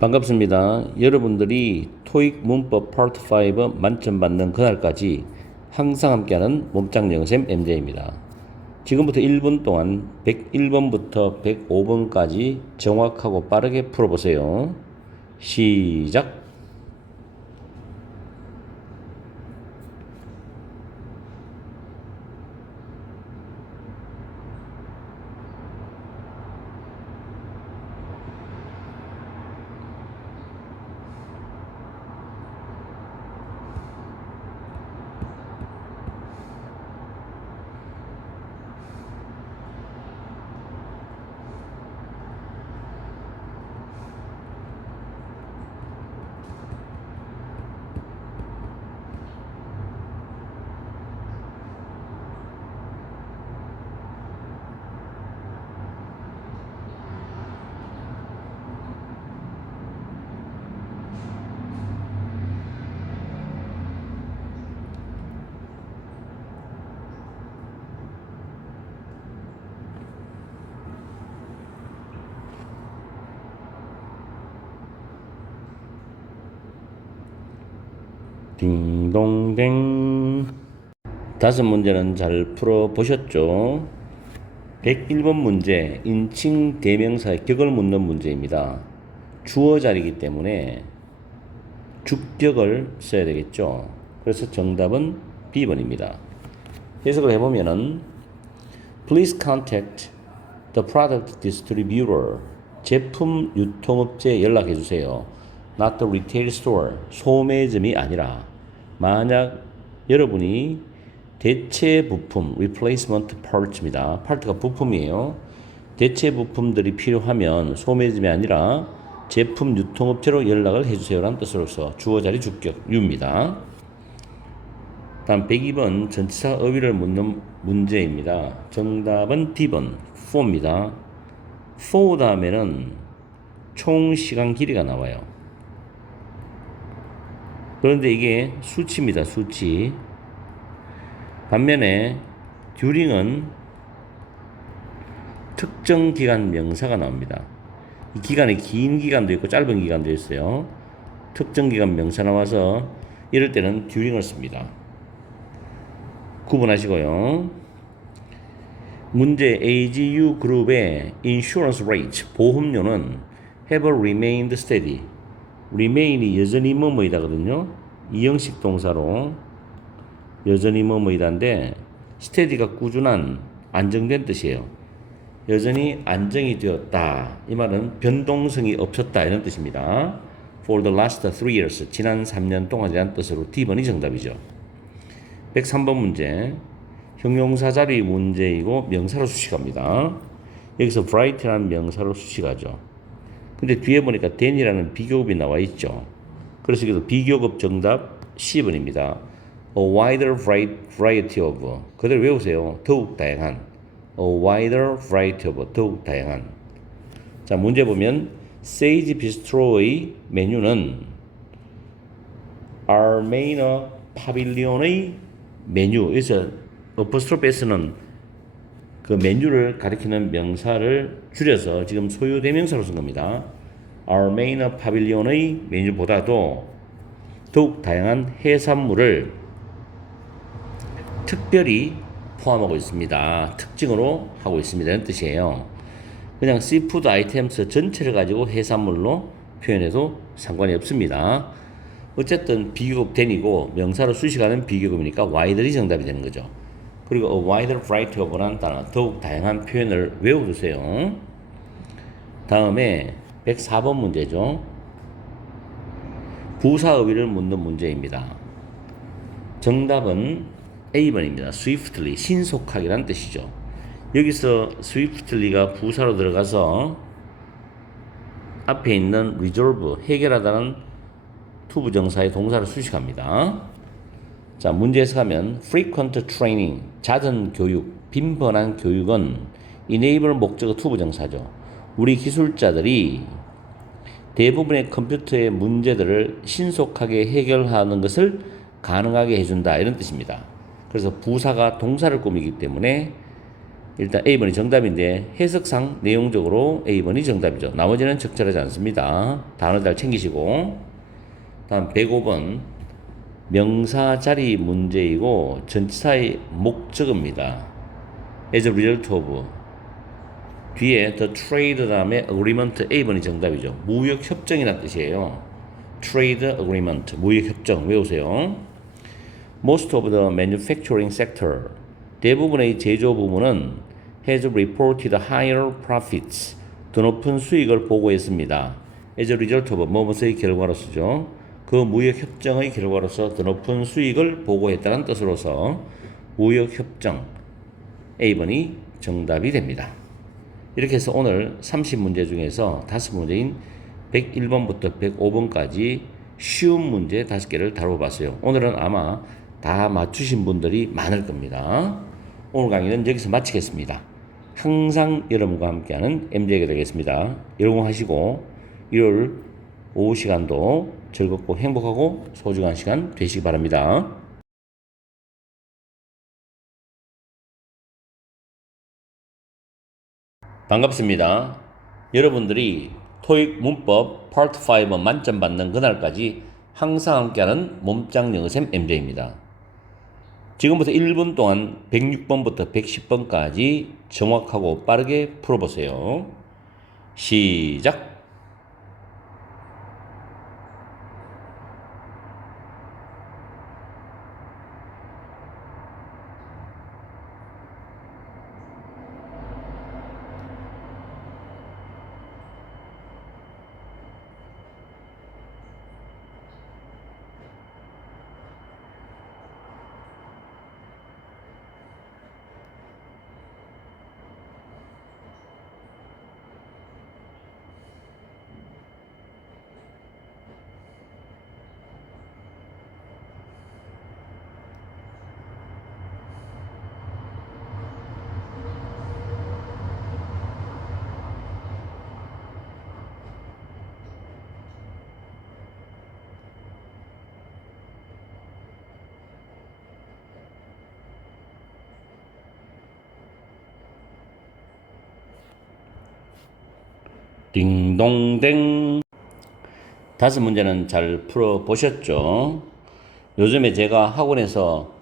반갑습니다. 여러분들이 토익 문법 파트 5 만점 받는 그날까지 항상 함께하는 몸짱 영어쌤 MJ입니다. 지금부터 1분 동안 101번부터 105번까지 정확하고 빠르게 풀어보세요. 시작! 딩동댕. 다섯 문제는 잘 풀어보셨죠? 101번 문제, 인칭 대명사의 격을 묻는 문제입니다. 주어 자리이기 때문에 주격을 써야 되겠죠. 그래서 정답은 B번입니다. 해석을 해보면은 Please contact the product distributor. 제품 유통업체에 연락해 주세요. Not the retail store. 소매점이 아니라 만약 여러분이 대체 부품 replacement parts입니다. part가 부품이에요. 대체 부품들이 필요하면 소매점이 아니라 제품 유통업체로 연락을 해주세요라는 뜻으로서 주어자리 주격 유입니다. 다음 102번 전치사 어휘를 묻는 문제입니다. 정답은 D번 for입니다. for 다음에는 총 시간 길이가 나와요. 그런데 이게 수치입니다. 수치. 반면에 during은 특정 기간 명사가 나옵니다. 이 기간이 긴 기간도 있고 짧은 기간도 있어요. 특정 기간 명사 나와서 이럴 때는 during을 씁니다. 구분하시고요. 문제 AGU 그룹의 insurance rate 보험료는 have remained steady. remain이 여전히 뭐뭐이다거든요. 이형식 동사로 여전히 뭐뭐이다인데 steady가 꾸준한 안정된 뜻이에요. 여전히 안정이 되었다. 이 말은 변동성이 없었다 이런 뜻입니다. For the last 3 years 지난 3년 동안이라는 뜻으로 D번이 정답이죠. 103번 문제 형용사 자리 문제이고 명사로 수식합니다. 여기서 bright라는 명사로 수식하죠. 근데 뒤에 보니까 than이라는 비교급이 나와 있죠. 그래서 여기서 비교급 정답 C번입니다. A wider variety of 그대로 외우세요. 더욱 다양한 A wider variety of 더욱 다양한. 자 문제 보면 Sage Bistro의 메뉴는 Armena Pavilion의 메뉴. 여기서 어퍼스트로피 S는 그 메뉴를 가리키는 명사를 줄여서 지금 소유 대명사로 쓴 겁니다. Armena Pavilion의 메뉴보다도 더욱 다양한 해산물을 특별히 포함하고 있습니다. 특징으로 하고 있습니다. 이런 뜻이에요. 그냥 seafood items 전체를 가지고 해산물로 표현해도 상관이 없습니다. 어쨌든 비교급 than이고 명사로 수식하는 비교급이니까 wider이 정답이 되는 거죠. 그리고 a wider variety of라는 단어 더욱 다양한 표현을 외워두세요. 다음에 104번 문제죠. 부사어휘를 묻는 문제입니다. 정답은 A번입니다. swiftly 신속하게란 뜻이죠. 여기서 swiftly가 부사로 들어가서 앞에 있는 resolve 해결하다는 투부정사의 동사를 수식합니다. 자 문제 해석하면 frequent training 잦은 교육 빈번한 교육은 enable 목적어 투부정사죠. 우리 기술자들이 대부분의 컴퓨터의 문제들을 신속하게 해결하는 것을 가능하게 해준다 이런 뜻입니다. 그래서 부사가 동사를 꾸미기 때문에 일단 A번이 정답인데 해석상 내용적으로 A번이 정답이죠. 나머지는 적절하지 않습니다. 단어 잘 챙기시고. 다음 105번 명사 자리 문제이고 전치사의 목적어입니다. As a result of 뒤에 the trade 다음에 agreement A번이 정답이죠. 무역 협정이라는 뜻이에요. trade agreement 무역 협정 외우세요. Most of the manufacturing sector 대부분의 제조 부문은 has reported higher profits 더 높은 수익을 보고했습니다. As a result of 무엇의 결과로서죠. 그 무역 협정의 결과로서 더 높은 수익을 보고했다는 뜻으로서 무역 협정 A번이 정답이 됩니다. 이렇게 해서 오늘 30문제 중에서 5문제인 101번부터 105번까지 쉬운 문제 5개를 다뤄봤어요. 오늘은 아마 다 맞추신 분들이 많을 겁니다. 오늘 강의는 여기서 마치겠습니다. 항상 여러분과 함께하는 MJ가 되겠습니다. 여러분 하시고 일요일 오후 시간도 즐겁고 행복하고 소중한 시간 되시기 바랍니다. 반갑습니다. 여러분들이 토익 문법 파트 5 만점 받는 그날까지 항상 함께하는 몸짱 영어쌤 MJ입니다. 지금부터 1분 동안 106번부터 110번까지 정확하고 빠르게 풀어보세요. 시작! 딩동댕. 5문제는 잘 풀어보셨죠? 요즘에 제가 학원에서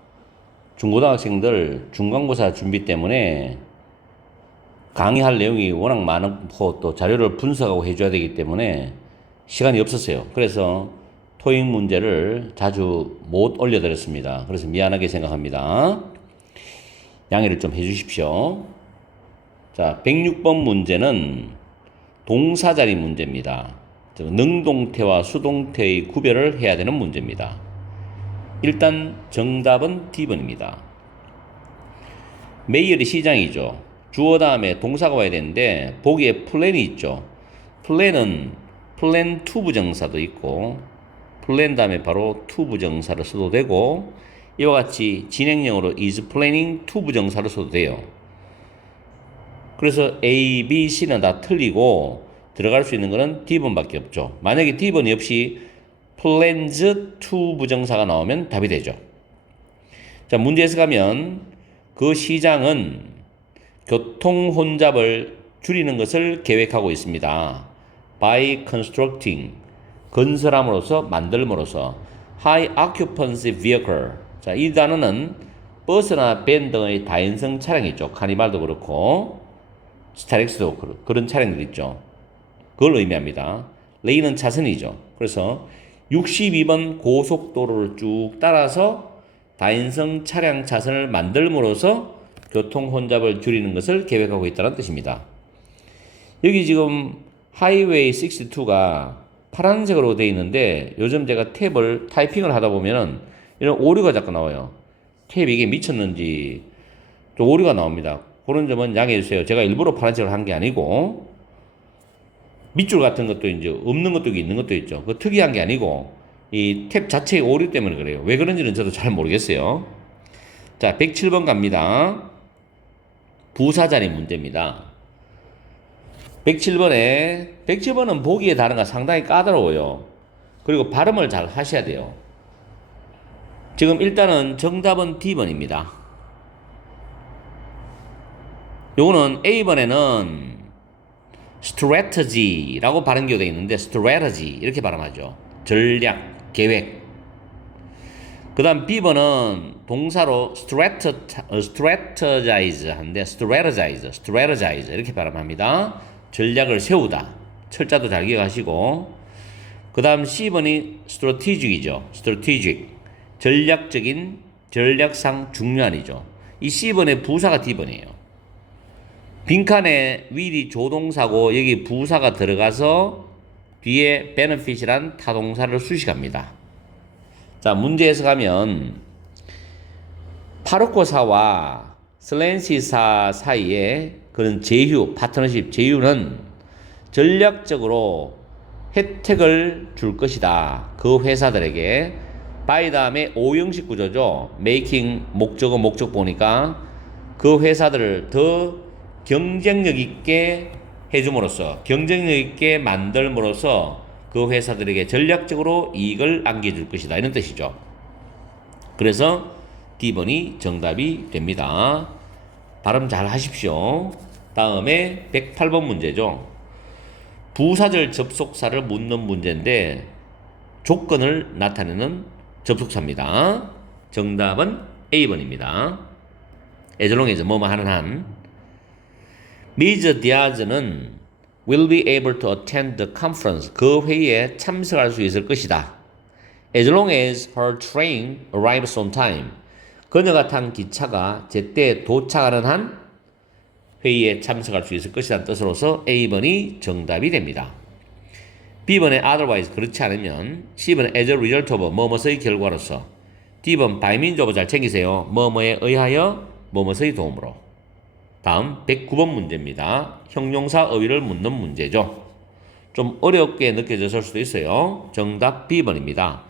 중고등학생들 중간고사 준비 때문에 강의할 내용이 워낙 많고 또 자료를 분석하고 해줘야 되기 때문에 시간이 없었어요. 그래서 토익 문제를 자주 못 올려드렸습니다. 그래서 미안하게 생각합니다. 양해를 좀 해주십시오. 자, 106번 문제는 동사자리 문제입니다. 즉 능동태와 수동태의 구별을 해야 되는 문제입니다. 일단 정답은 D번입니다. 메이얼이 시장이죠. 주어 다음에 동사가 와야 되는데 보기에 플랜이 있죠. 플랜은 플랜 투 부정사도 있고 플랜 다음에 바로 투 부정사를 써도 되고 이와 같이 진행형으로 is planning 투 부정사를 써도 돼요. 그래서 A, B, C는 다 틀리고 들어갈 수 있는 것은 D번밖에 없죠. 만약에 D번이 없이 plans to 부정사가 나오면 답이 되죠. 자, 문제에서 가면 그 시장은 교통 혼잡을 줄이는 것을 계획하고 있습니다. by constructing 건설함으로써 만들므로써 high occupancy vehicle. 자, 이 단어는 버스나 밴 등의 다인성 차량이 있죠. 카니발도 그렇고 스타렉스도 그런 차량들 있죠. 그걸 의미합니다. 레인은 차선이죠. 그래서 62번 고속도로를 쭉 따라서 다인성 차량 차선을 만들므로써 교통 혼잡을 줄이는 것을 계획하고 있다는 뜻입니다. 여기 지금 하이웨이 62가 파란색으로 되어 있는데 요즘 제가 탭을 타이핑을 하다 보면은 이런 오류가 자꾸 나와요. 탭이 이게 미쳤는지 좀 오류가 나옵니다. 그런 점은 양해해 주세요. 제가 일부러 파란색을 한 게 아니고 밑줄 같은 것도 이제 없는 것도 있는 것도 있죠. 그 특이한 게 아니고 이 탭 자체의 오류 때문에 그래요. 왜 그런지는 저도 잘 모르겠어요. 자, 107번 갑니다. 부사자리 문제입니다. 107번은 보기의 단어가 상당히 까다로워요. 그리고 발음을 잘 하셔야 돼요. 지금 일단은 정답은 D번입니다. 요거는 A번에는 strategy라고 발음되어 있는데 strategy 이렇게 발음하죠. 전략, 계획. 그 다음 B번은 동사로 strategize 한데 strategize 이렇게 발음합니다. 전략을 세우다. 철자도 잘 기억하시고. 그 다음 C번이 strategic이죠. strategic. 전략적인, 전략상 중요한이죠. 이 C번의 부사가 D번이에요. 빈칸에 will이 조동사고 여기 부사가 들어가서 뒤에 benefit이란 타동사를 수식합니다. 자, 문제 해석하면 파르코사와 슬렌시사 사이에 그런 제휴, 파트너십 제휴는 전략적으로 혜택을 줄 것이다. 그 회사들에게 by 다음에 오형식 구조죠. making 목적어 목적 보니까 그 회사들을 더 경쟁력 있게 해줌으로써 경쟁력 있게 만들므로써 그 회사들에게 전략적으로 이익을 안겨줄 것이다. 이런 뜻이죠. 그래서 D번이 정답이 됩니다. 발음 잘 하십시오. 다음에 108번 문제죠. 부사절 접속사를 묻는 문제인데 조건을 나타내는 접속사입니다. 정답은 A번입니다. as long as 뭐뭐 하는 한. Ms. Diaz는 will be able to attend the conference. 그 회의에 참석할 수 있을 것이다. As long as her train arrives on time. 그녀가 탄 기차가 제때 도착하는 한 회의에 참석할 수 있을 것이라는 뜻으로서 A번이 정답이 됩니다. B번에 otherwise 그렇지 않으면, C번에 as a result of 뭐뭐의 결과로서, D번 by means of 잘 챙기세요. 뭐뭐에 의하여 뭐뭐의 도움으로. 다음 109번 문제입니다. 형용사 어휘를 묻는 문제죠. 좀 어렵게 느껴졌을 수도 있어요. 정답 B번입니다.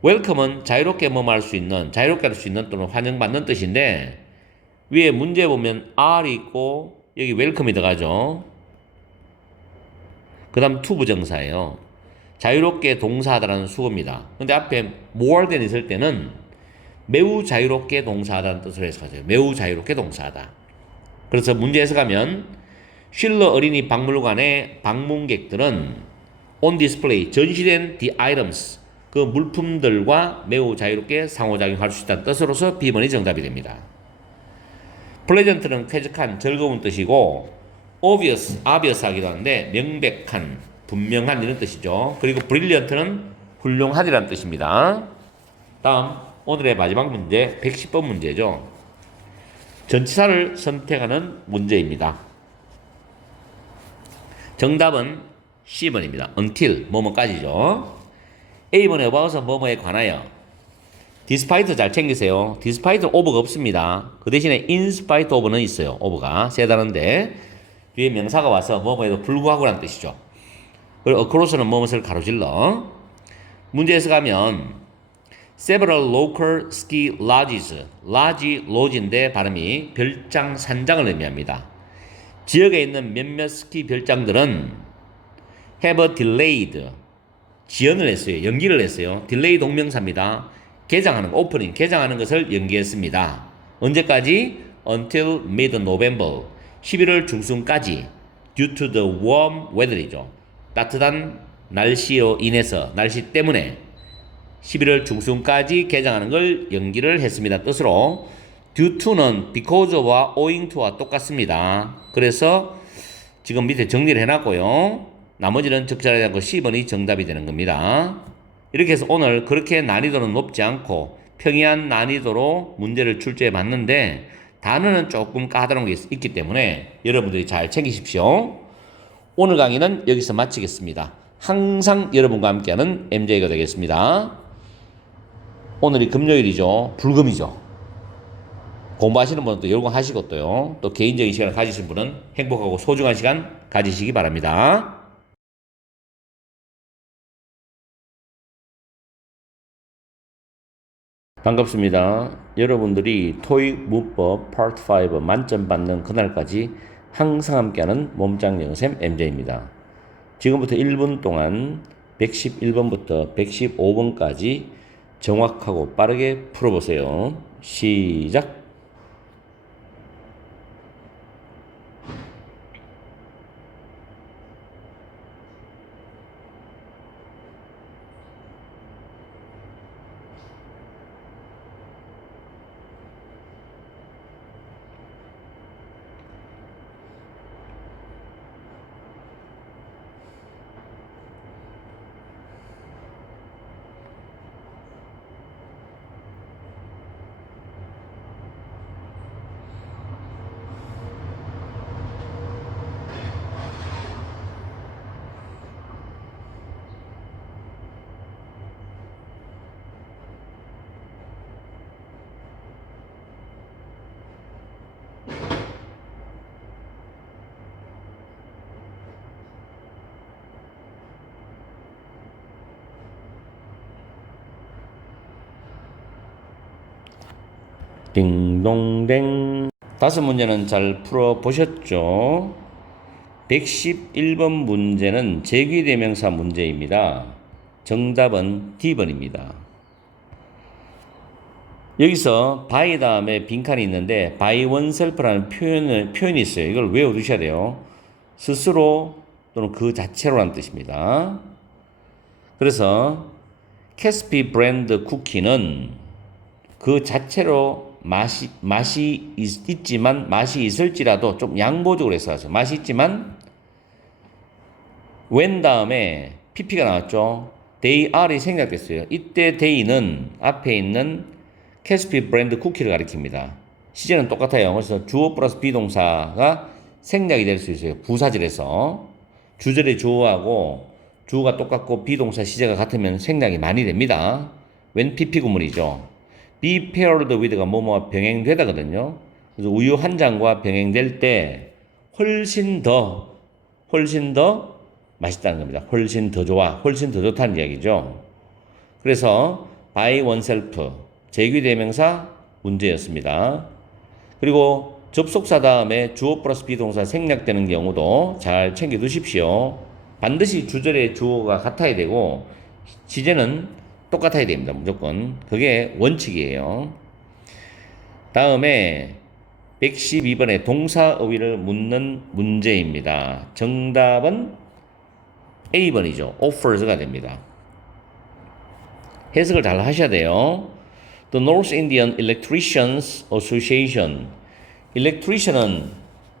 웰컴은 자유롭게 뭐할 수 있는, 자유롭게 할 수 있는 또는 환영받는 뜻인데 위에 문제 보면 R이 있고 여기 웰컴이 들어가죠. 그 다음 to 부정사예요. 자유롭게 동사하다라는 수어입니다. 근데 앞에 more than 있을 때는 매우 자유롭게 동사하다는 뜻으로 해석하죠. 매우 자유롭게 동사하다. 그래서 문제 해석하면 쉴러 어린이 박물관의 방문객들은 on display, 전시된 the items, 그 물품들과 매우 자유롭게 상호작용할 수 있다는 뜻으로서 B번이 정답이 됩니다. pleasant는 쾌적한, 즐거운 뜻이고 obvious 하기도 하는데 명백한, 분명한 이런 뜻이죠. 그리고 brilliant는 훌륭하디라는 뜻입니다. 다음 오늘의 마지막 문제 110번 문제죠. 전치사를 선택하는 문제입니다. 정답은 C번입니다. until 뭐뭐까지죠. A번의 about은 뭐뭐에 관하여. despite 잘 챙기세요. despite of가 없습니다. 그 대신에 in spite of는 있어요. of가 세 단어인데 뒤에 명사가 와서 뭐뭐에도 불구하고라는 뜻이죠. 그리고 across는 뭐뭐를 가로질러. 문제에서 가면 several local ski lodges, lodge, lodge인데 발음이 별장, 산장을 의미합니다. 지역에 있는 몇몇 스키 별장들은 have delayed, 지연을 했어요. 연기를 했어요. delay 동명사입니다. 개장하는 거, 오프닝, 개장하는 것을 연기했습니다. 언제까지? until mid-November, 11월 중순까지 due to the warm weather이죠. 따뜻한 날씨로 인해서, 날씨 때문에 11월 중순까지 개장하는 걸 연기를 했습니다. 뜻으로 due to는 because와 owing to와 똑같습니다. 그래서 지금 밑에 정리를 해놨고요. 나머지는 적절하지 않고 C번이 정답이 되는 겁니다. 이렇게 해서 오늘 그렇게 난이도는 높지 않고 평이한 난이도로 문제를 출제해 봤는데 단어는 조금 까다로운 게 있기 때문에 여러분들이 잘 챙기십시오. 오늘 강의는 여기서 마치겠습니다. 항상 여러분과 함께하는 MJ가 되겠습니다. 오늘이 금요일이죠. 불금이죠. 공부하시는 분은 또 열공하시고 또 개인적인 시간을 가지신 분은 행복하고 소중한 시간 가지시기 바랍니다. 반갑습니다. 여러분들이 토익 문법 파트 5 만점 받는 그날까지 항상 함께하는 몸짱 영쌤 MJ입니다. 지금부터 1분 동안 111번부터 115번까지 정확하고 빠르게 풀어보세요. 시작! 딩동댕. 다섯 문제는 잘 풀어보셨죠? 111번 문제는 제귀대명사 문제입니다. 정답은 D번입니다. 여기서 by 다음에 빈칸이 있는데 by oneself라는 표현이 있어요. 이걸 외워두셔야 돼요. 스스로 또는 그 자체로라는 뜻입니다. 그래서 캐스피 브랜드 쿠키는 그 자체로 맛이 있지만 맛이 있을지라도 좀 양보적으로 해서 하죠. 맛이 있지만 when 다음에 pp가 나왔죠. they are이 생략됐어요. 이때 they는 앞에 있는 캐스피 브랜드 쿠키를 가리킵니다. 시제는 똑같아요. 그래서 주어 플러스 비동사가 생략이 될 수 있어요. 부사절에서 주절의 주어하고 주어가 똑같고 비동사 시제가 같으면 생략이 많이 됩니다. when pp 구문이죠. be paired with가 뭐뭐와 병행되다거든요. 그래서 우유 한 잔과 병행될 때 훨씬 더 맛있다는 겁니다. 훨씬 더 좋아, 훨씬 더 좋다는 이야기죠. 그래서 by oneself 제귀대명사 문제였습니다. 그리고 접속사 다음에 주어 플러스 비동사 생략되는 경우도 잘 챙겨 두십시오. 반드시 주절의 주어가 같아야 되고 시제는 똑같아야 됩니다. 무조건. 그게 원칙이에요. 다음에 112번에 동사어휘를 묻는 문제입니다. 정답은 A번이죠. offers가 됩니다. 해석을 잘 하셔야 돼요. The North Indian Electricians Association. Electrician은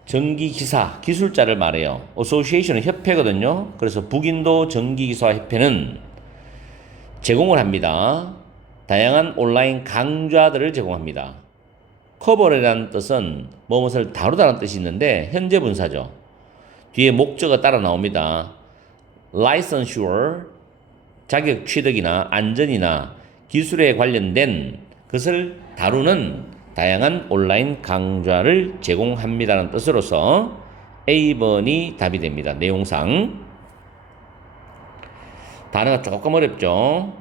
전기기사, 기술자를 말해요. Association은 협회거든요. 그래서 북인도 전기기사 협회는 제공을 합니다. 다양한 온라인 강좌들을 제공합니다. 커버라는 뜻은 무엇을 다루다라는 뜻이 있는데 현재 분사죠. 뒤에 목적어 따라 나옵니다. licensure, 자격 취득이나 안전이나 기술에 관련된 것을 다루는 다양한 온라인 강좌를 제공합니다라는 뜻으로서 A번이 답이 됩니다. 내용상. 단어가 조금 어렵죠.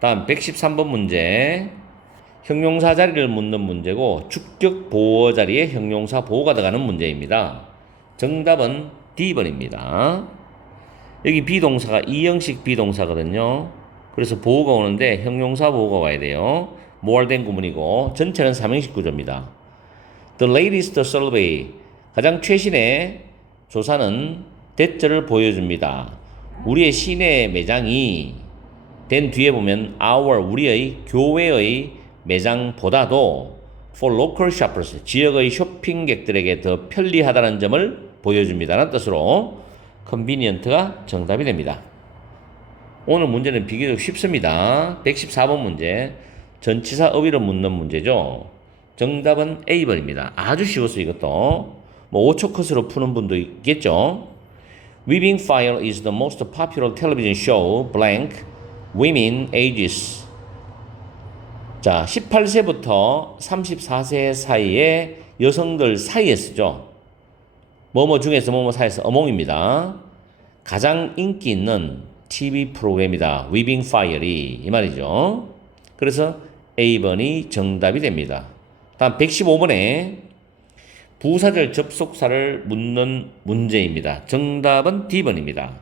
다음 113번 문제. 형용사 자리를 묻는 문제고 축적 보어 자리에 형용사 보호가 들어가는 문제입니다. 정답은 D번입니다. 여기 비동사가 이형식 비동사거든요. 그래서 보호가 오는데 형용사 보호가 와야 돼요. 모알된 구문이고 전체는 삼형식 구조입니다. The latest survey, 가장 최신의 조사는 대절을 보여줍니다. 우리의 시내 매장이 된 뒤에 보면 our, 우리의 교회의 매장보다도 for local shoppers, 지역의 쇼핑객들에게 더 편리하다는 점을 보여줍니다라는 뜻으로 convenient가 정답이 됩니다. 오늘 문제는 비교적 쉽습니다. 114번 문제. 전치사 어휘를 묻는 문제죠. 정답은 A번입니다. 아주 쉬웠어요, 이것도. 뭐 5초 컷으로 푸는 분도 있겠죠. Weaving Fire is the most popular television show, blank, women ages. 자, 18세부터 34세 사이의 여성들 사이에 쓰죠. 뭐뭐 중에서 뭐뭐 사이에서 어몽입니다. 가장 인기 있는 TV 프로그램이다. Weaving Fire이 이 말이죠. 그래서 A번이 정답이 됩니다. 다음 115번에 부사절 접속사를 묻는 문제입니다. 정답은 D번입니다.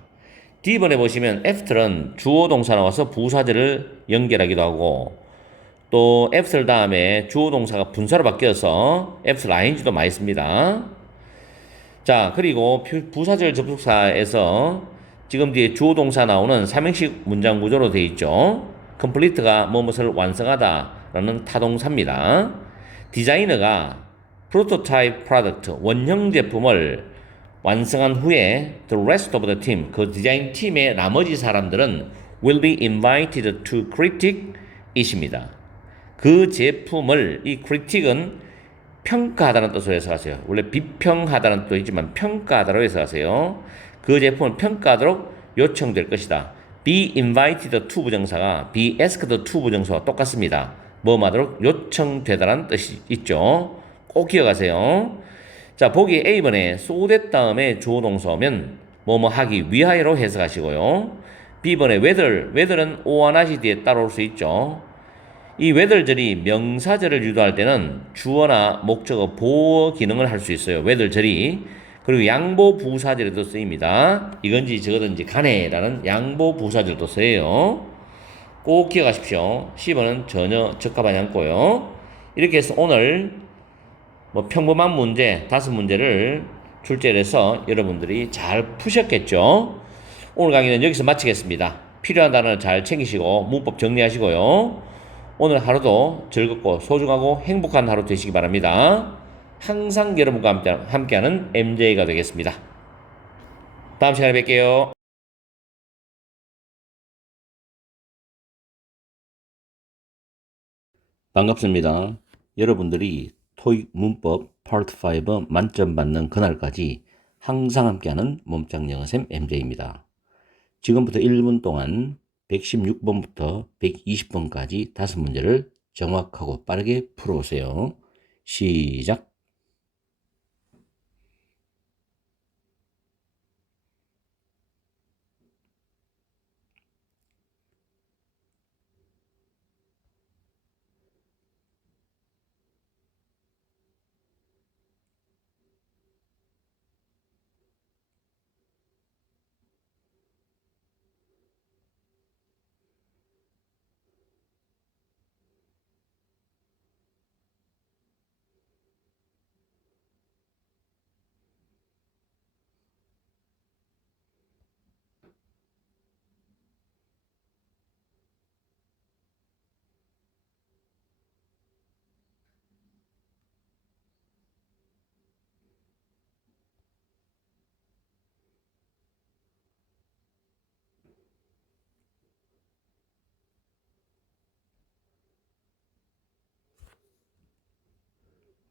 D번에 보시면 after는 주어 동사 나와서 부사절을 연결하기도 하고 또 after 다음에 주어 동사가 분사로 바뀌어서 after ing도 많이 씁니다. 자, 그리고 부사절 접속사에서 지금 뒤에 주어 동사 나오는 삼형식 문장 구조로 되어 있죠. complete가 무엇을 완성하다라는 타동사입니다. 디자이너가 프로토타입 프로덕트, 원형 제품을 완성한 후에 the rest of the team, 그 디자인 팀의 나머지 사람들은 will be invited to critique it입니다. 그 제품을, 이 critic은 평가하다는 뜻으로 해석하세요. 원래 비평하다는 뜻도 있지만 평가하다로 해석하세요. 그 제품을 평가하도록 요청될 것이다. be invited to 부정사가 be asked to 부정사와 똑같습니다. 뭐 하도록 요청되다라는 뜻이 있죠. 꼭 기억하세요. 자, 보기 A번에 so that 다음에 주어 동사 오면 뭐뭐 하기 위하여로 해석하시고요. B번에 whether는 or not이 뒤에 따라올 수 있죠. 이 whether절이 명사절을 유도할 때는 주어나 목적어 보어 기능을 할 수 있어요. whether절이. 그리고 양보 부사절에도 쓰입니다. 이건지 저거든지 간에라는 양보 부사절도 써요. 꼭 기억하십시오. 10번은 전혀 적합하지 않고요. 이렇게 해서 오늘 뭐 평범한 문제 5문제를 출제를 해서 여러분들이 잘 푸셨겠죠? 오늘 강의는 여기서 마치겠습니다. 필요한 단어를 잘 챙기시고 문법 정리하시고요. 오늘 하루도 즐겁고 소중하고 행복한 하루 되시기 바랍니다. 항상 여러분과 함께하는 MJ가 되겠습니다. 다음 시간에 뵐게요. 반갑습니다. 여러분들이 토익 문법 파트 5 만점 받는 그날까지 항상 함께하는 몸짱 영어쌤 MJ입니다. 지금부터 1분 동안 116번부터 120번까지 5문제를 정확하고 빠르게 풀어오세요. 시작.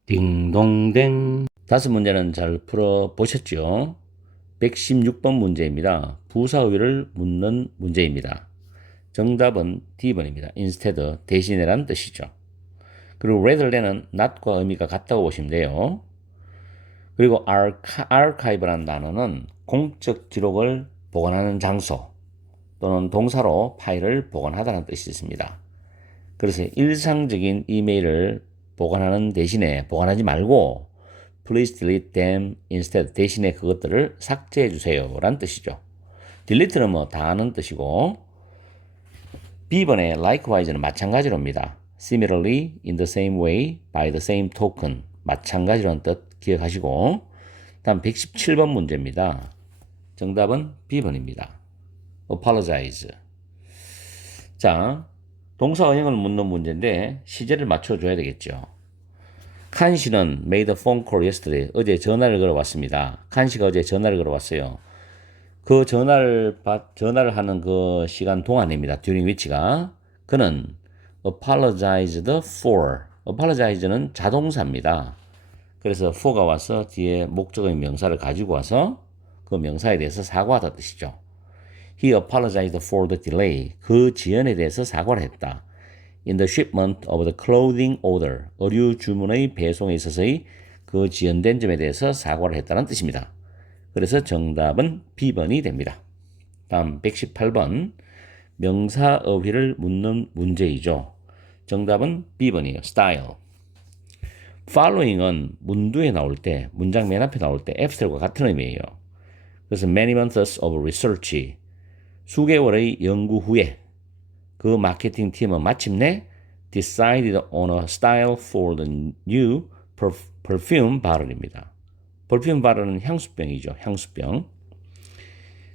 딩동댕. 5문제는 잘 풀어보셨죠? 116번 문제입니다. 부사의를 묻는 문제입니다. 정답은 D번입니다. instead, 대신에란 뜻이죠. 그리고 rather than은 not과 의미가 같다고 보시면 돼요. 그리고 archive라는 단어는 공적 기록을 보관하는 장소 또는 동사로 파일을 보관하다는 뜻이 있습니다. 그래서 일상적인 이메일을 보관하는 대신에 보관하지 말고 please delete them instead 대신에 그것들을 삭제해 주세요 라는 뜻이죠. delete는 뭐 다 하는 뜻이고 B번의 likewise는 마찬가지로입니다. similarly, in the same way, by the same token 마찬가지로는 뜻 기억하시고 다음 117번 문제입니다. 정답은 B번입니다. apologize. 자, 동사 원형을 묻는 문제인데 시제를 맞춰줘야 되겠죠. 칸 씨는 made a phone call yesterday. 어제 전화를 걸어왔습니다. 칸 씨가 어제 전화를 걸어왔어요. 그 전화를 하는 그 시간 동안입니다. during which가 그는 apologized for. apologize는 자동사입니다. 그래서 for가 와서 뒤에 목적어인 명사를 가지고 와서 그 명사에 대해서 사과하다 뜻이죠. He apologized for the delay. 그 지연에 대해서 사과를 했다. In the shipment of the clothing order. 의류 주문의 배송에 있어서의 그 지연된 점에 대해서 사과를 했다는 뜻입니다. 그래서 정답은 B번이 됩니다. 다음 118번 명사어휘를 묻는 문제이죠. 정답은 B번이에요. style. following은 문두에 나올 때, 문장 맨 앞에 나올 때 after과 같은 의미예요. 그래서 many months of research, 수개월의 연구 후에 그 마케팅 팀은 마침내 decided on a style for the new perfume bottle입니다. perfume bottle은 향수병이죠. 향수병.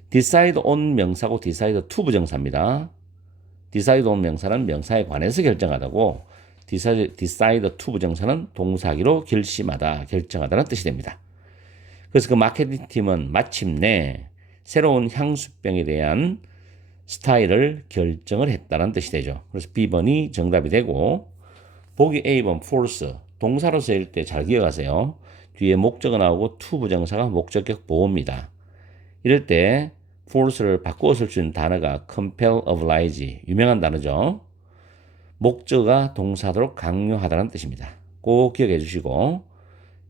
decide on 명사고 decide to 부정사입니다. decide on 명사는 명사에 관해서 결정하다고 decide to 부정사는 동사기로 결심하다, 결정하다는 뜻이 됩니다. 그래서 그 마케팅 팀은 마침내 새로운 향수병에 대한 스타일을 결정을 했다는 뜻이 되죠. 그래서 B번이 정답이 되고 보기 A번 false 동사로 쓰일 때 잘 기억하세요. 뒤에 목적어 나오고 to 부정사가 목적격 보호입니다. 이럴 때 false를 바꾸어 쓸 수 있는 단어가 compel, oblige 유명한 단어죠. 목적어가 동사도록 강요하다는 뜻입니다. 꼭 기억해 주시고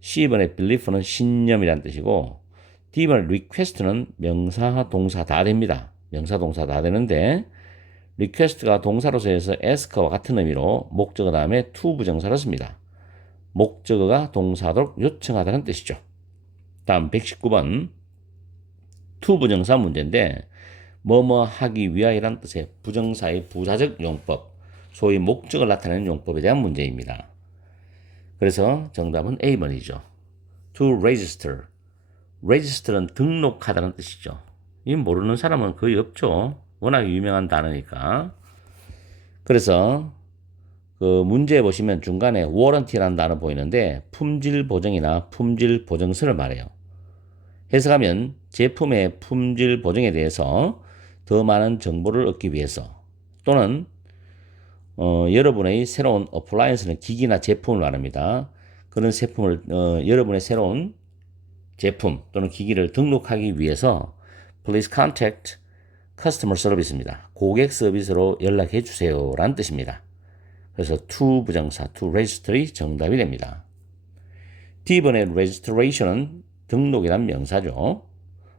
C번의 belief는 신념이라는 뜻이고 D번 request는 명사, 동사 다 됩니다. 명사, 동사 다 되는데 request가 동사로서 해서 ask와 같은 의미로 목적어 다음에 to 부정사를 씁니다. 목적어가 동사하도록 요청하다는 뜻이죠. 다음 119번 to 부정사 문제인데 뭐뭐 하기 위하여라는 뜻의 부정사의 부사적 용법, 소위 목적을 나타내는 용법에 대한 문제입니다. 그래서 정답은 A번이죠. to register. register는 등록하다는 뜻이죠. 이 모르는 사람은 거의 없죠. 워낙 유명한 단어니까. 그래서 그 문제에 보시면 중간에 warranty라는 단어 보이는데 품질 보증이나 품질 보증서를 말해요. 해석하면 제품의 품질 보증에 대해서 더 많은 정보를 얻기 위해서 또는 여러분의 새로운 어플라이언스는 기기나 제품을 말합니다. 그런 제품을 여러분의 새로운 제품 또는 기기를 등록하기 위해서 Please contact customer service입니다. 고객 서비스로 연락해 주세요 라는 뜻입니다. 그래서 to 부정사 to register이 정답이 됩니다. D번의 registration은 등록이란 명사죠.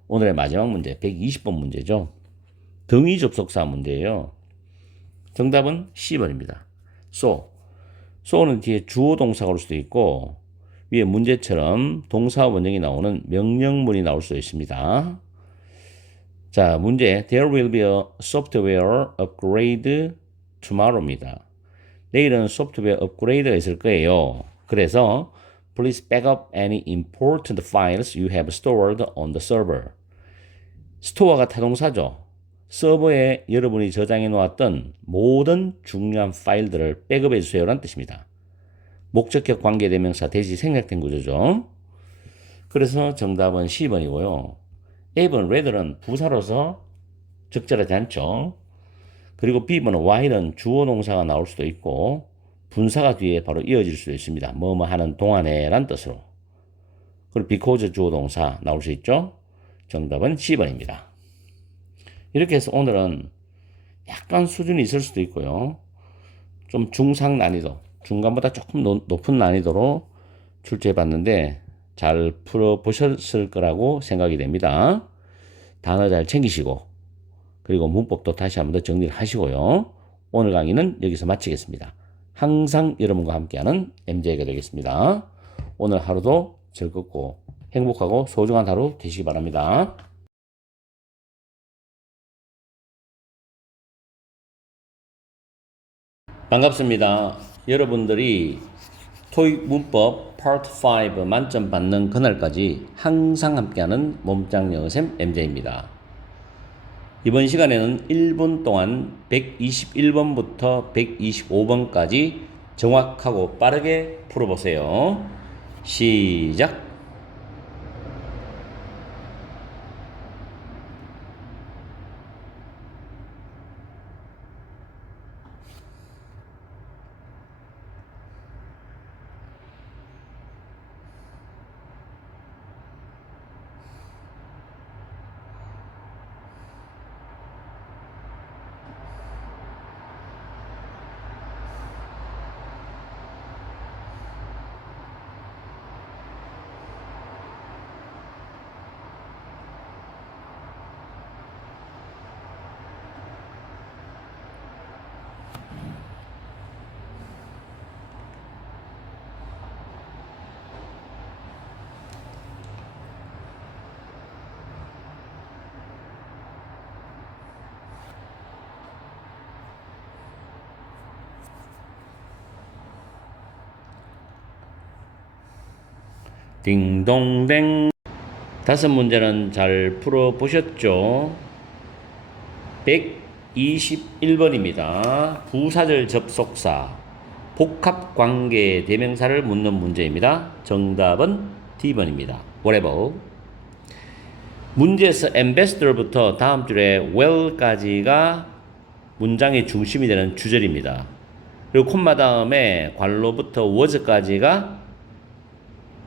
오늘의 마지막 문제 120번 문제죠. 등위 접속사 문제예요. 정답은 C번입니다. so는 뒤에 주어 동사가 올 수도 있고 위에 문제처럼 동사 원형이 나오는 명령문이 나올 수 있습니다. 자, 문제 There will be a software upgrade tomorrow입니다. 내일은 소프트웨어 업그레이드가 있을 거예요. 그래서 Please back up any important files you have stored on the server. 스토어가 타동사죠. 서버에 여러분이 저장해 놓았던 모든 중요한 파일들을 백업해 주세요라는 뜻입니다. 목적격 관계대명사 대시 생략된 구조죠. 그래서 정답은 C번이고요. A번 rather는 부사로서 적절하지 않죠. 그리고 B번은 while은 주어 동사가 나올 수도 있고 분사가 뒤에 바로 이어질 수도 있습니다. 뭐뭐 하는 동안에 란 뜻으로. 그리고 because 주어 동사 나올 수 있죠. 정답은 C번입니다. 이렇게 해서 오늘은 약간 수준이 있을 수도 있고요. 좀 중상 난이도, 중간보다 조금 높은 난이도로 출제해 봤는데 잘 풀어보셨을 거라고 생각이 됩니다. 단어 잘 챙기시고 그리고 문법도 다시 한번 더 정리를 하시고요. 오늘 강의는 여기서 마치겠습니다. 항상 여러분과 함께하는 MJ가 되겠습니다. 오늘 하루도 즐겁고 행복하고 소중한 하루 되시기 바랍니다. 반갑습니다. 여러분들이 토익 문법 파트 5 만점 받는 그날까지 항상 함께하는 몸짱 영어쌤 MJ입니다. 이번 시간에는 1분 동안 121번부터 125번까지 정확하고 빠르게 풀어보세요. 시작! 딩동댕. 다섯 문제는 잘 풀어보셨죠? 121번입니다. 부사절 접속사, 복합관계 대명사를 묻는 문제입니다. 정답은 D번입니다. whatever. 문제에서 ambassador부터 다음 줄에 well까지가 문장의 중심이 되는 주절입니다. 그리고 콤마 다음에 관로부터 was까지가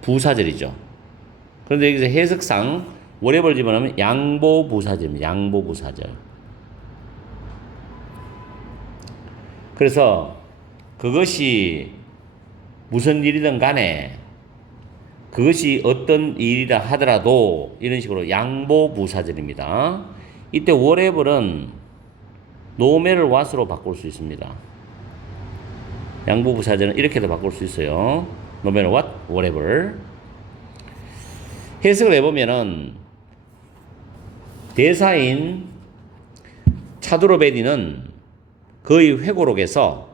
부사절이죠. 그런데 여기서 해석상 whatever 집어넣으면 양보부사절입니다. 양보부사절. 그래서 그것이 무슨 일이든 간에 그것이 어떤 일이라 하더라도 이런 식으로 양보부사절입니다. 이때 whatever는 no matter what으로 바꿀 수 있습니다. 양보부사절은 이렇게도 바꿀 수 있어요. no matter what, whatever. 해석을 해보면은 대사인 차두로베디는 그의 회고록에서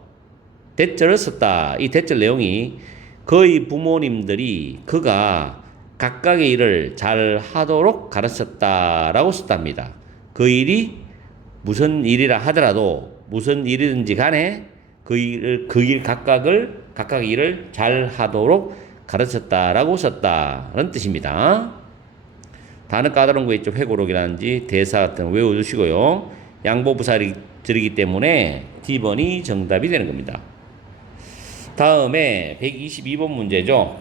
대절을 썼다. 이 대절 내용이 그의 부모님들이 그가 각각의 일을 잘 하도록 가르쳤다라고 썼답니다. 그 일이 무슨 일이라 하더라도 무슨 일이든지 간에 그 일 각각의 일을 잘 하도록 가르쳤다라고 썼다는 뜻입니다. 단어 까다로운 거 있죠. 회고록이라든지 대사 같은 거 외워주시고요. 양보부사절이기 때문에 D번이 정답이 되는 겁니다. 다음에 122번 문제죠.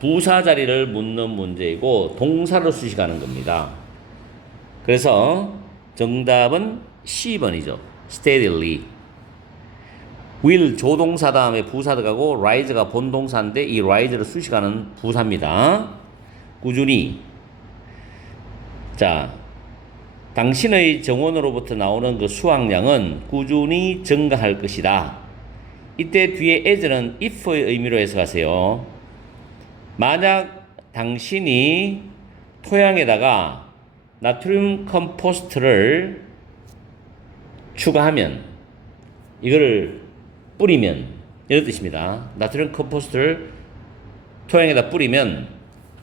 부사 자리를 묻는 문제이고 동사로 수식하는 겁니다. 그래서 정답은 C번이죠. steadily. will 조동사 다음에 부사 들어가고 rise가 본동사인데 이 rise를 수식하는 부사입니다. 꾸준히. 자, 당신의 정원으로부터 나오는 그 수확량은 꾸준히 증가할 것이다. 이때 뒤에 as는 if의 의미로 해석하세요. 만약 당신이 토양에다가 나트륨 컴포스트를 추가하면 이거를 뿌리면 이런 뜻입니다. 나트륨 컴포스트를 토양에다 뿌리면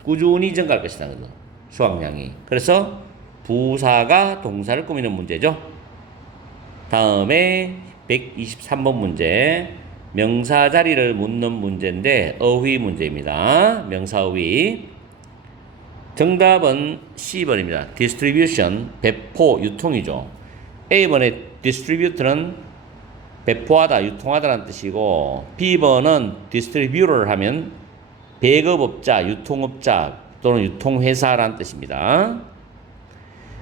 꾸준히 증가할 것이다. 수확량이. 그래서 부사가 동사를 꾸미는 문제죠. 다음에 123번 문제. 명사 자리를 묻는 문제인데 어휘 문제입니다. 명사 어휘. 정답은 C번입니다. distribution, 배포, 유통이죠. A번의 distribute는 배포하다, 유통하다라는 뜻이고 B번은 distributor를 하면 배급업자, 유통업자 또는 유통회사라는 뜻입니다.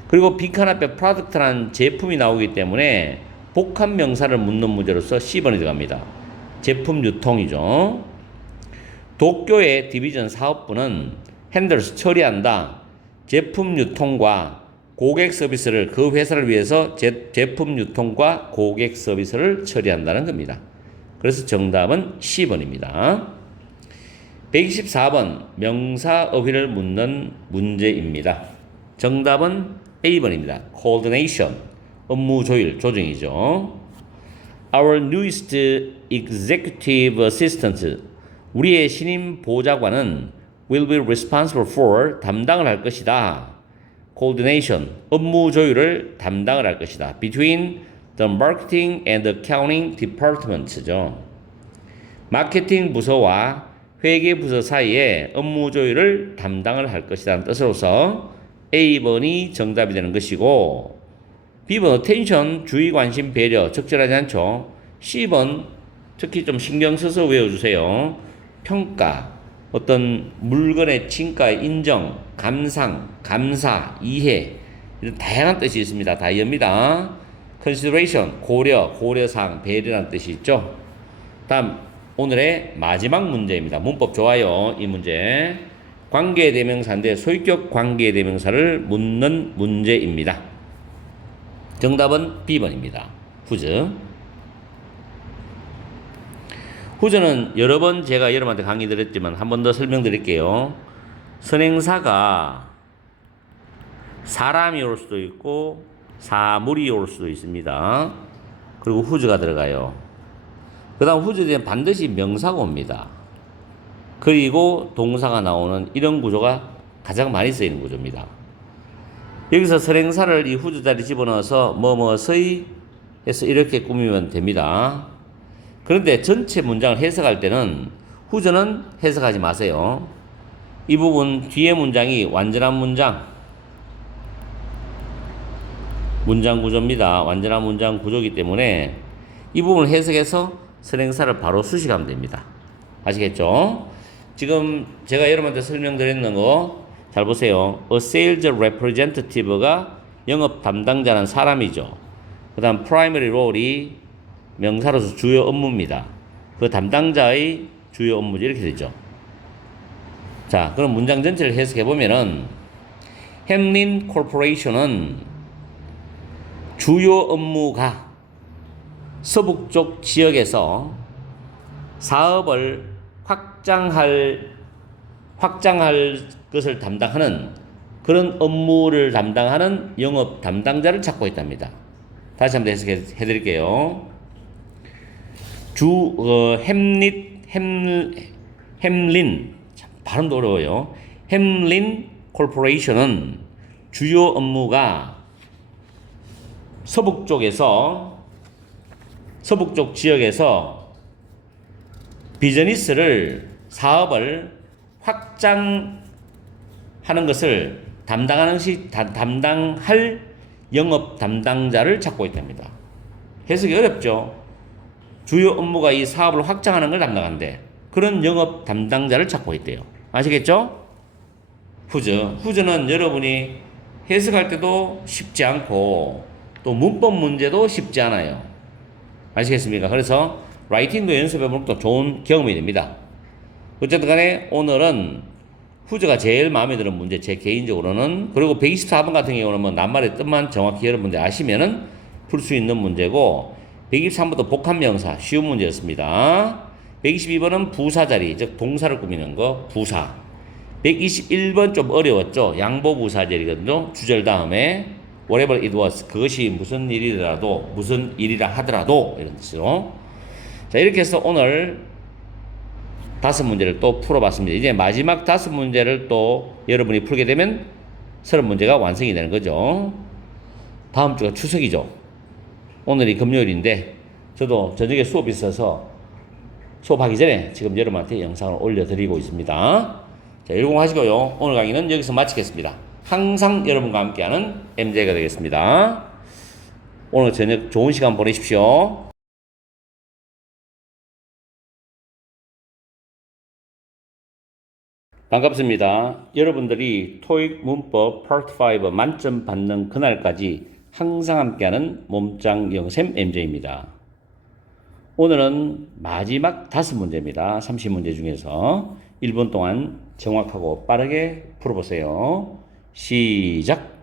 그리고 빈칸 앞에 product라는 제품이 나오기 때문에 복합 명사를 묻는 문제로서 C번이 들어갑니다. 제품 유통이죠. 도쿄의 디비전 사업부는 handles 처리한다. 제품 유통과 고객 서비스를 그 회사를 위해서 제품 유통과 고객 서비스를 처리한다는 겁니다. 그래서 정답은 C번입니다. 124번 명사 어휘를 묻는 문제입니다. 정답은 A번입니다. coordination, 업무 조율, 조정이죠. Our newest executive assistant, 우리의 신임 보좌관은 will be responsible for, 담당을 할 것이다. coordination, 업무 조율을 담당을 할 것이다. between the marketing and the accounting departments죠. 마케팅 부서와 회계 부서 사이에 업무 조율을 담당을 할 것이라는 뜻으로서 A번이 정답이 되는 것이고 B번 attention, 주의, 관심, 배려, 적절하지 않죠. C번 특히 좀 신경 써서 외워주세요. 평가, 어떤 물건의 진가의 인정, 감상, 감사, 이해 이런 다양한 뜻이 있습니다. 다 이해입니다. consideration, 고려, 고려사항, 배려라는 뜻이 있죠. 다음 오늘의 마지막 문제입니다. 문법 좋아요. 이 문제 관계대명사인데 소유격 관계대명사를 묻는 문제입니다. 정답은 B번입니다. 후즈. 후즈는 여러 번 제가 여러분한테 강의 드렸지만 한 번 더 설명드릴게요. 선행사가 사람이 올 수도 있고 사물이 올 수도 있습니다. 그리고 후즈가 들어가요. 그 다음 후즈에 대한 반드시 명사가 옵니다. 그리고 동사가 나오는 이런 구조가 가장 많이 쓰이는 구조입니다. 여기서 선행사를 이 후즈 자리에 집어넣어서 뭐뭐의 해서 이렇게 꾸미면 됩니다. 그런데 전체 문장을 해석할 때는 후즈는 해석하지 마세요. 이 부분 뒤에 문장이 완전한 문장 구조입니다. 완전한 문장 구조이기 때문에 이 부분을 해석해서 선행사를 바로 수식하면 됩니다. 아시겠죠? 지금 제가 여러분한테 설명드리는 거 잘 보세요. A sales representative가 영업 담당자는 사람이죠. 그 다음 primary role이 명사로서 주요 업무입니다. 그 담당자의 주요 업무죠. 이렇게 되죠. 자, 그럼 문장 전체를 해석해 보면은 햄린 코퍼레이션은 주요 업무가 서북쪽 지역에서 사업을 확장할 것을 담당하는 그런 업무를 담당하는 영업 담당자를 찾고 있답니다. 다시 한번 해석해 드릴게요. 햄린, 발음도 어려워요. 햄린 콜포레이션은 주요 업무가 서북쪽 지역에서 사업을 확장하는 것을 담당할 영업 담당자를 찾고 있답니다. 해석이 어렵죠. 주요 업무가 이 사업을 확장하는 걸 담당한대. 그런 영업 담당자를 찾고 있대요. 아시겠죠? 후즈는 여러분이 해석할 때도 쉽지 않고 또 문법 문제도 쉽지 않아요. 아시겠습니까? 그래서 라이팅도 연습해보는 것도 좋은 경험이 됩니다. 어쨌든 간에 오늘은 후즈가 제일 마음에 드는 문제, 제 개인적으로는, 그리고 124번 같은 경우는 뭐 낱말의 뜻만 정확히 여러분들 아시면은 풀 수 있는 문제고, 123번도 복합명사 쉬운 문제였습니다. 122번은 부사자리, 즉 동사를 꾸미는 거, 부사. 121번 좀 어려웠죠. 양보부사절이거든요. 주절 다음에 whatever it was, 그것이 무슨 일이라도, 무슨 일이라 하더라도, 이런 뜻으로. 자, 이렇게 해서 오늘 5문제를 또 풀어봤습니다. 이제 마지막 5문제를 또 여러분이 풀게 되면 30문제가 완성이 되는 거죠. 다음 주가 추석이죠. 오늘이 금요일인데 저도 저녁에 수업이 있어서 수업하기 전에 지금 여러분한테 영상을 올려드리고 있습니다. 자, 열공하시고요. 오늘 강의는 여기서 마치겠습니다. 항상 여러분과 함께하는 MJ가 되겠습니다. 오늘 저녁 좋은 시간 보내십시오. 반갑습니다. 여러분들이 토익 문법 파트 5 만점 받는 그날까지 항상 함께하는 몸짱 영쌤 MJ입니다. 오늘은 마지막 5문제입니다. 30문제 중에서 1분 동안 정확하고 빠르게 풀어보세요. 시작!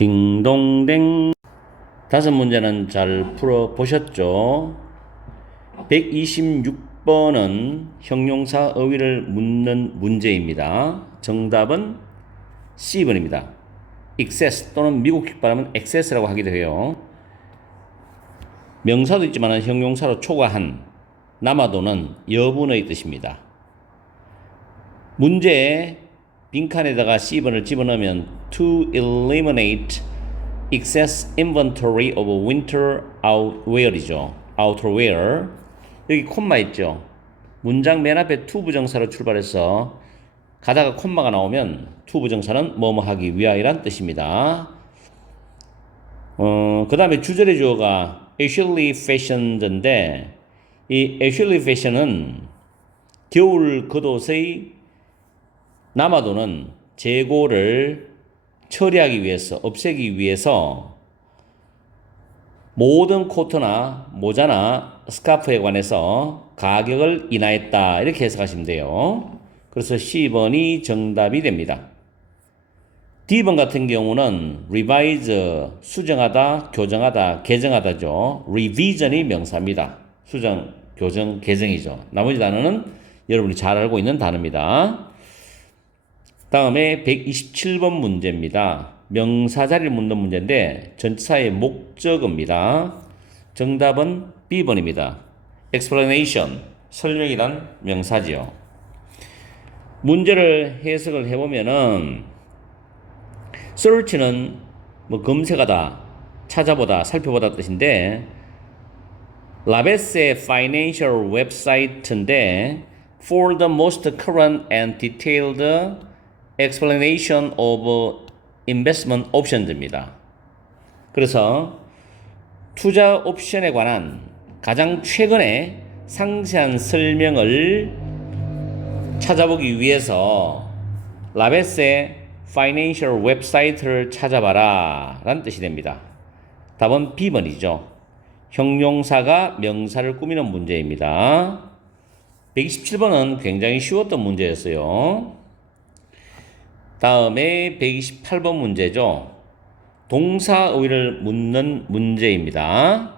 딩동댕. 5문제는 잘 풀어보셨죠? 126번은 형용사 어휘를 묻는 문제입니다. 정답은 C번입니다. excess 또는 미국식 발음은 excess라고 하기도 해요. 명사도 있지만 형용사로 초과한, 남아도는 여분의 뜻입니다. 문제에 빈칸에다가 C번을 집어넣으면 to eliminate excess inventory of winter outwear이죠. outerwear. 여기 콤마 있죠. 문장 맨 앞에 to 부정사로 출발해서 가다가 콤마가 나오면 to 부정사는 뭐뭐 하기 위하여란 뜻입니다. 그 다음에 주절의 주어가 actually fashioned인데 이 actually fashion은 겨울 겉옷의 남아도는 재고를 처리하기 위해서, 없애기 위해서 모든 코트나 모자나 스카프에 관해서 가격을 인하했다. 이렇게 해석하시면 돼요. 그래서 C번이 정답이 됩니다. D번 같은 경우는 revise, 수정하다, 교정하다, 개정하다죠. revision이 명사입니다. 수정, 교정, 개정이죠. 나머지 단어는 여러분이 잘 알고 있는 단어입니다. 다음에 127번 문제입니다. 명사 자리를 묻는 문제인데 전치사의 목적어입니다. 정답은 B번입니다. explanation, 설명이란 명사지요. 문제를 해석을 해보면은 search는 뭐 검색하다, 찾아보다, 살펴보다 뜻인데 라베스의 financial 웹사이트인데 for the most current and detailed explanation of investment options입니다. 그래서 투자 옵션에 관한 가장 최근의 상세한 설명을 찾아보기 위해서 라베스의 파이낸셜 웹사이트를 찾아봐라 라는 뜻이 됩니다. 답은 B번이죠. 형용사가 명사를 꾸미는 문제입니다. 127번은 굉장히 쉬웠던 문제였어요. 다음에 128번 문제죠. 동사의를 묻는 문제입니다.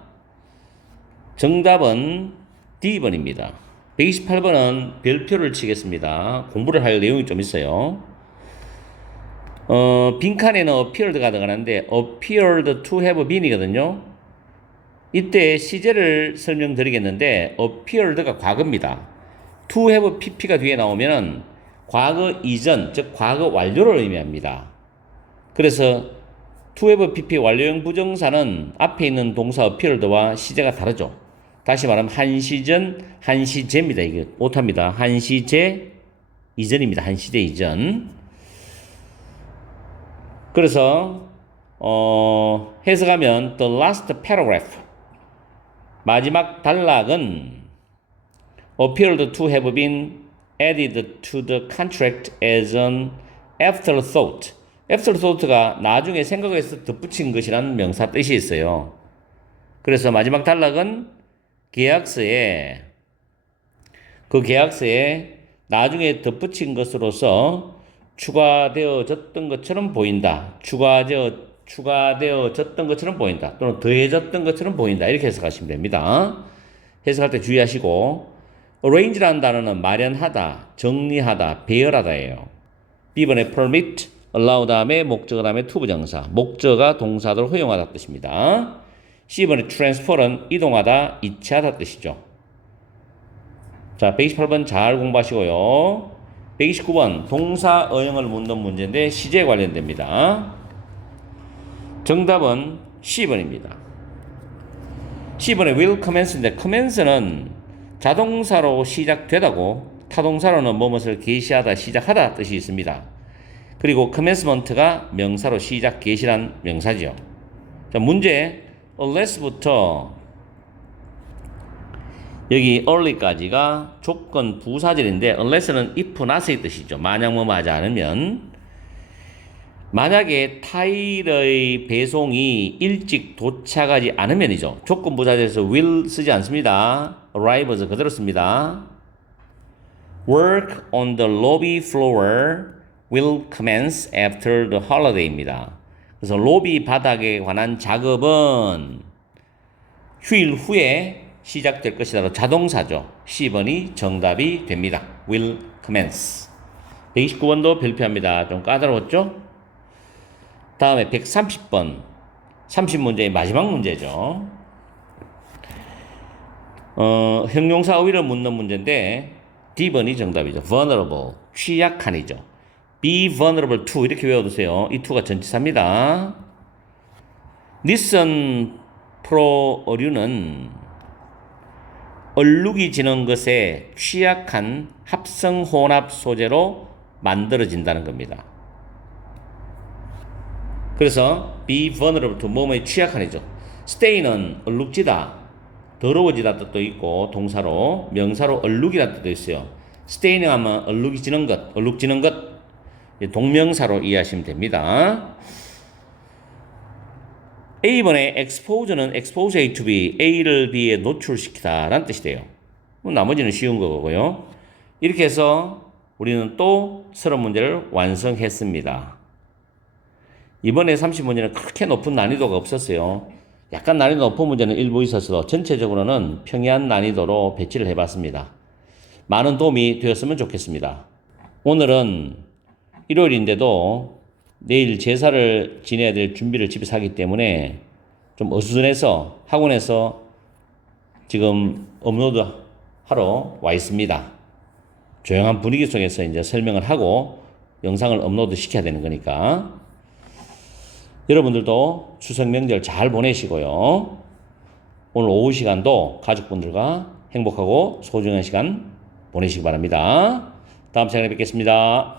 정답은 D번입니다. 128번은 별표를 치겠습니다. 공부를 할 내용이 좀 있어요. 빈칸에는 appeared가 들어가는데 appeared to have been이거든요. 이때 시제를 설명드리겠는데 appeared가 과거입니다. to have pp가 뒤에 나오면 과거 이전, 즉 과거 완료를 의미합니다. 그래서 to have pp 완료형 부정사는 앞에 있는 동사 appeared와 시제가 다르죠. 다시 말하면 한시전, 한시제입니다. 이게 오타입니다. 한시제 이전입니다. 한시제 이전. 그래서 해석하면 the last paragraph 마지막 단락은 appeared to have been added to the contract as an afterthought. afterthought가 나중에 생각해서 덧붙인 것이라는 명사 뜻이 있어요. 그래서 마지막 단락은 계약서에 나중에 덧붙인 것으로서 추가되어졌던 것처럼 보인다. 추가되어졌던 것처럼 보인다. 또는 더해졌던 것처럼 보인다. 이렇게 해석하시면 됩니다. 해석할 때 주의하시고 arrange라는 단어는 마련하다, 정리하다, 배열하다예요. B번에 permit, allow 다음에 목적어 다음에 to 부정사. 목적어가 동사를 허용하다 뜻입니다. C번에 transfer은 이동하다, 이체하다 뜻이죠. 자, 128번 잘 공부하시고요. 129번 동사 어형을 묻는 문제인데 시제에 관련됩니다. 정답은 C번입니다. C번에 will commence인데 commence는 자동사로 시작되다고 타동사로는 무엇을 개시하다, 시작하다 뜻이 있습니다. 그리고 commencement가 명사로 시작, 개시란 명사지요. 자, 문제 unless부터 여기 early까지가 조건 부사절인데 unless는 if not의 뜻이죠. 만약 뭐뭐 하지 않으면. 만약에 타일의 배송이 일찍 도착하지 않으면이죠. 조건 부사절에서 will 쓰지 않습니다. arrivals 그대로 씁니다. Work on the lobby floor will commence after the holiday입니다. 그래서 로비 바닥에 관한 작업은 휴일 후에 시작될 것이다. 자동사죠. C번이 정답이 됩니다. will commence. 129번도 별표합니다. 좀 까다로웠죠? 다음에 130번. 30문제의 마지막 문제죠. 형용사 어휘를 묻는 문제인데 D번이 정답이죠. vulnerable. 취약한이죠. be vulnerable to 이렇게 외워두세요. 이 to가 전치사입니다. 니슨 프로 어류는 얼룩이 지는 것에 취약한 합성 혼합 소재로 만들어진다는 겁니다. 그래서 be vulnerable to 뭐뭐에 취약한이죠. stay는 얼룩지다, 더러워지다 뜻도 있고 동사로 명사로 얼룩이라 뜻도 있어요. stay는 하면 얼룩이 지는 것, 얼룩 지는 것 동명사로 이해하시면 됩니다. A번에 expose는 expose A to B, A를 B에 노출시키다 라는 뜻이 돼요. 나머지는 쉬운 거고요. 이렇게 해서 우리는 또 서론 문제를 완성했습니다. 이번에 30문제는 그렇게 높은 난이도가 없었어요. 약간 난이도 높은 문제는 일부 있었어도 전체적으로는 평이한 난이도로 배치를 해봤습니다. 많은 도움이 되었으면 좋겠습니다. 오늘은 일요일인데도 내일 제사를 지내야 될 준비를 집에서 하기 때문에 좀 어수선해서 학원에서 지금 업로드 하러 와 있습니다. 조용한 분위기 속에서 이제 설명을 하고 영상을 업로드 시켜야 되는 거니까. 여러분들도 추석 명절 잘 보내시고요. 오늘 오후 시간도 가족분들과 행복하고 소중한 시간 보내시기 바랍니다. 다음 시간에 뵙겠습니다.